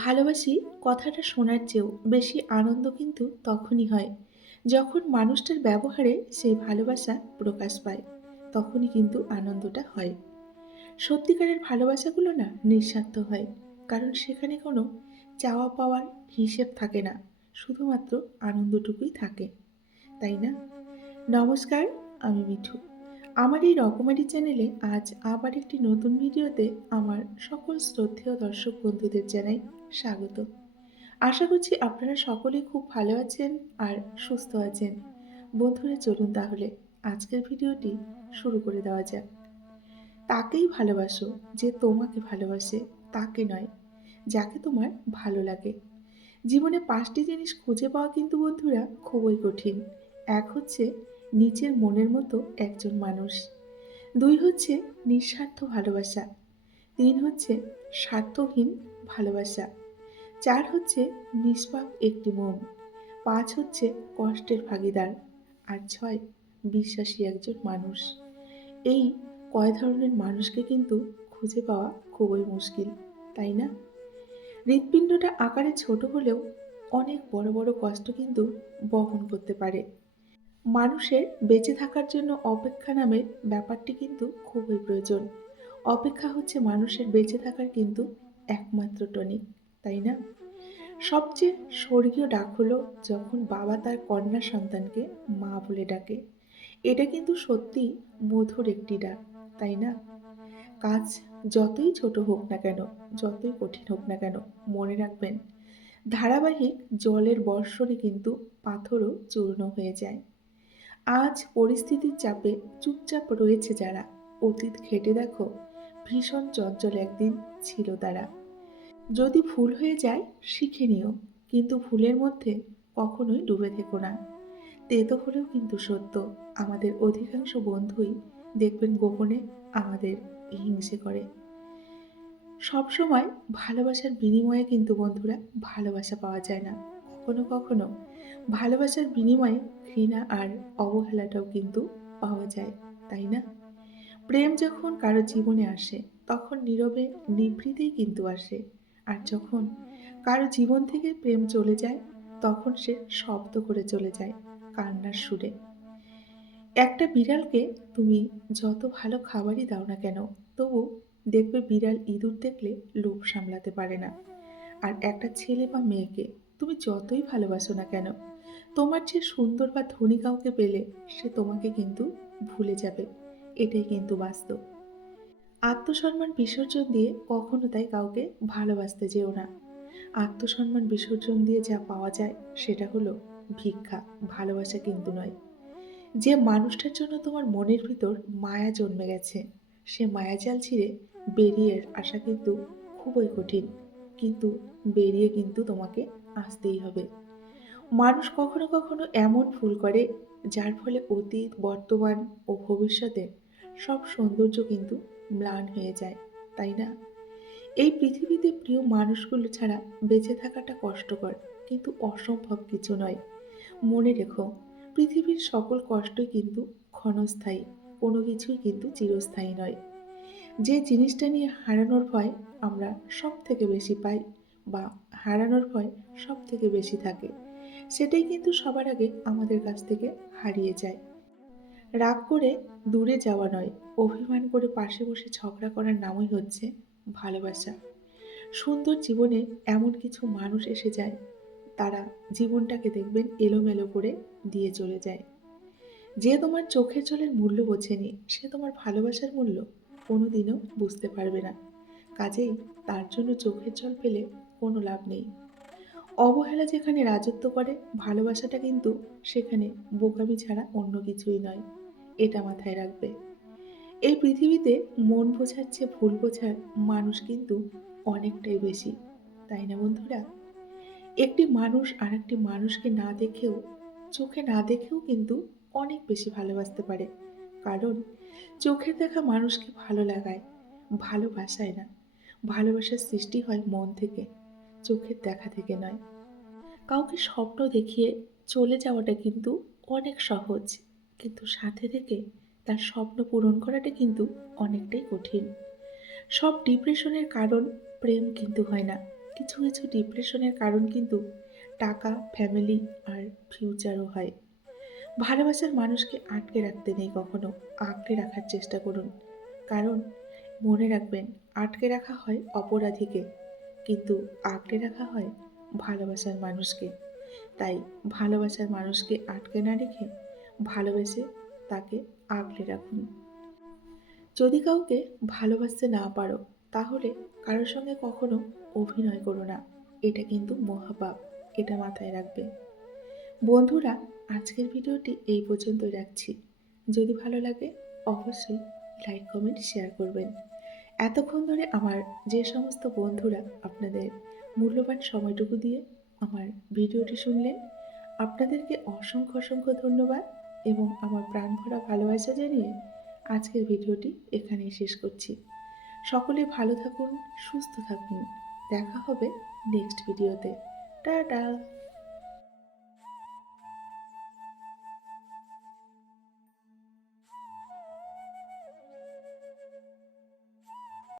ভালোবাসি কথাটা শোনার চেয়েও বেশি আনন্দ কিন্তু তখনই হয় যখন মানুষটার ব্যবহারে সেই ভালোবাসা প্রকাশ পায়। তখনই কিন্তু আনন্দটা হয়। সত্যিকারের ভালোবাসাগুলো না নিঃস্বার্থ হয়, কারণ সেখানে কোনো চাওয়া পাওয়ার হিসেব থাকে না, শুধুমাত্র আনন্দটুকুই থাকে, তাই না? নমস্কার, আমি মিঠু। আমার এই রকমারি চ্যানেলে আজ আবার একটি নতুন ভিডিওতে আমার সকল শ্রদ্ধেয় দর্শক বন্ধুদের জানাই স্বাগত। আশা করছি আপনারা সকলেই খুব ভালো আছেন আর সুস্থ আছেন। বন্ধুরা, চলুন তাহলে আজকের ভিডিওটি শুরু করে দেওয়া যাক। তাকেই ভালোবাসো যে তোমাকে ভালোবাসে, তাকে নয় যাকে তোমার ভালো লাগে। জীবনে ৫টি জিনিস খুঁজে পাওয়া কিন্তু বন্ধুরা খুবই কঠিন। ১ হচ্ছে নিজের মনের মতো একজন মানুষ। ২ হচ্ছে নিঃস্বার্থ ভালোবাসা। ৩ হচ্ছে স্বার্থহীন ভালোবাসা। ৪ হচ্ছে নিষ্পাপ একটি মন। ৫ হচ্ছে কষ্টের ভাগীদার। আর ৬ বিশ্বাসী একজন মানুষ। এই কয় ধরনের মানুষকে কিন্তু খুঁজে পাওয়া খুবই মুশকিল, তাই না? হৃৎপিণ্ডটা আকারে ছোট হলেও অনেক বড় বড় কষ্ট কিন্তু বহন করতে পারে। মানুষের বেঁচে থাকার জন্য অপেক্ষা নামের ব্যাপারটি কিন্তু খুবই প্রয়োজন। অপেক্ষা হচ্ছে মানুষের বেঁচে থাকার কিন্তু একমাত্র টনিক, তাই না? সবচেয়ে স্বর্গীয় ডাক হলো যখন বাবা তার কন্যা সন্তানকে মা বলে ডাকে। এটা কিন্তু সত্যিই মধুর একটি ডাক, তাই না? কাজ যতই ছোট হোক না কেন, যতই কঠিন হোক না কেন, মনে রাখবেন ধারাবাহিক জলের বর্ষণে কিন্তু পাথরও চূর্ণ হয়ে যায়। আজ পরিস্থিতির চাপে চুপচাপ রয়েছে যারা, অতীত ঘেঁটে দেখো ভীষণ চঞ্চল একদিন ছিল তারা। যদি ভুল হয়ে যায় শিখে নিও, কিন্তু ভুলের মধ্যে কখনোই ডুবে থেকো না। তেতো হলেও কিন্তু সত্য, আমাদের অধিকাংশ বন্ধুই দেখবেন গোপনে আমাদের হিংসে করে। সবসময় ভালোবাসার বিনিময়ে কিন্তু বন্ধুরা ভালোবাসা পাওয়া যায় না। কখনো কখনো ভালোবাসার বিনিময়ে ঘৃণা আর অবহেলাটাও কিন্তু পাওয়া যায়, তাই না? প্রেম যখন কারো জীবনে আসে তখন নীরবে নিভৃতেই কিন্তু আসে। আর যখন কারো জীবন থেকে প্রেম চলে যায় তখন সে শব্দ করে চলে যায়, কান্নার সুরে। একটা বিড়ালকে তুমি যত ভালো খাবারই দাও না কেন, তবু দেখবে বিড়াল ইঁদুর দেখলে লোভ সামলাতে পারে না। আর একটা ছেলে বা মেয়েকে তুমি যতই ভালোবাসো না কেন, তোমার চেয়ে সুন্দর বা ধনী কাউকে পেলে সে তোমাকে কিন্তু ভুলে যাবে। এটাই কিন্তু বাস্তব। আত্মসম্মান বিসর্জন দিয়ে কখনো তাই কাউকে ভালোবাসতে যেও না। আত্মসম্মান বিসর্জন দিয়ে যা পাওয়া যায় সেটা হলো ভিক্ষা, ভালোবাসা কিন্তু নয়। যে মানুষটার জন্য তোমার মনের ভিতর মায়া জন্মে গেছে, সে মায়াজাল ছিঁড়ে বেরিয়ে আসা কিন্তু খুবই কঠিন, কিন্তু বেরিয়ে কিন্তু তোমাকে আসতেই হবে। মানুষ কখনো কখনো এমন ভুল করে যার ফলে অতীত, বর্তমান ও ভবিষ্যতে সব সৌন্দর্য কিন্তু ম্লান হয়ে যায়, তাই না? এই পৃথিবীতে প্রিয় মানুষগুলো ছাড়া বেঁচে থাকাটা কষ্টকর, কিন্তু অসম্ভব কিছু নয়। মনে রেখো, পৃথিবীর সকল কষ্টই কিন্তু ক্ষণস্থায়ী, কোনো কিছুই কিন্তু চিরস্থায়ী নয়। যে জিনিসটা নিয়ে হারানোর ভয় আমরা সব থেকে বেশি পাই, বা হারানোর ভয় সব থেকে বেশি থাকে, সেটাই কিন্তু সবার আগে আমাদের কাছ থেকে হারিয়ে যায়। রাগ করে দূরে যাওয়া নয়, অভিমান করে পাশে বসে ঝগড়া করার নামই হচ্ছে ভালোবাসা। সুন্দর জীবনে এমন কিছু মানুষ এসে যায়, তারা জীবনটাকে দেখবেন এলোমেলো করে দিয়ে চলে যায়। যে তোমার চোখের জলের মূল্য বোঝেনি, সে তোমার ভালোবাসার মূল্য কোনোদিনও বুঝতে পারবে না। কাজেই তার জন্য চোখের জল ফেলে কোনো লাভ নেই। অবহেলা যেখানে রাজত্ব করে, ভালোবাসাটা কিন্তু সেখানে বোকামি ছাড়া অন্য কিছুই নয়। এটা মাথায় রাখবে। এই পৃথিবীতে মন বোঝার চেয়ে ভুল বোঝার মানুষ কিন্তু অনেকটাই বেশি, তাই না বন্ধুরা? একটি মানুষ আরেকটি মানুষকে না দেখেও, চোখে না দেখেও কিন্তু অনেক বেশি ভালোবাসতে পারে। কারণ চোখের দেখা মানুষকে ভালো লাগায়, ভালোবাসায় না। ভালোবাসার সৃষ্টি হয় মন থেকে, চোখের দেখা থেকে নয়। কাউকে স্বপ্ন দেখিয়ে চলে যাওয়াটা কিন্তু অনেক সহজ, কিন্তু সাথে থেকে তার স্বপ্ন পূরণ করাটা কিন্তু অনেকটাই কঠিন। সব ডিপ্রেশনের কারণ প্রেম কিন্তু হয় না, কিছু কিছু ডিপ্রেশনের কারণ কিন্তু টাকা, ফ্যামিলি আর ফিউচারও হয়। ভালোবাসার মানুষকে আটকে রাখতে নেই কখনো, আঁকড়ে রাখার চেষ্টা করুন। কারণ মনে রাখবেন, আটকে রাখা হয় অপরাধীকে, কিন্তু আঁকড়ে রাখা হয় ভালোবাসার মানুষকে। তাই ভালোবাসার মানুষকে আটকে না রেখে ভালোবেসে তাকে আগলে রাখুন। যদি কাউকে ভালোবাসতে না পারো, তাহলে কারোর সঙ্গে কখনো অভিনয় করো না। এটা কিন্তু মহাপাপ, এটা মাথায় রাখবে। বন্ধুরা, আজকের ভিডিওটি এই পর্যন্তই রাখছি। যদি ভালো লাগে অবশ্যই লাইক, কমেন্ট, শেয়ার করবেন। এতক্ষণ ধরে আমার যে সমস্ত বন্ধুরা আপনাদের মূল্যবান সময়টুকু দিয়ে আমার ভিডিওটি শুনলেন, আপনাদেরকে অসংখ্য অসংখ্য ধন্যবাদ এবং আমার প্রাণভরা ভালোবাসা জানিয়ে আজকের ভিডিওটি এখানেই শেষ করছি। সকলে ভালো থাকুন, সুস্থ থাকুন। দেখা হবে নেক্সট ভিডিওতে। টাটা।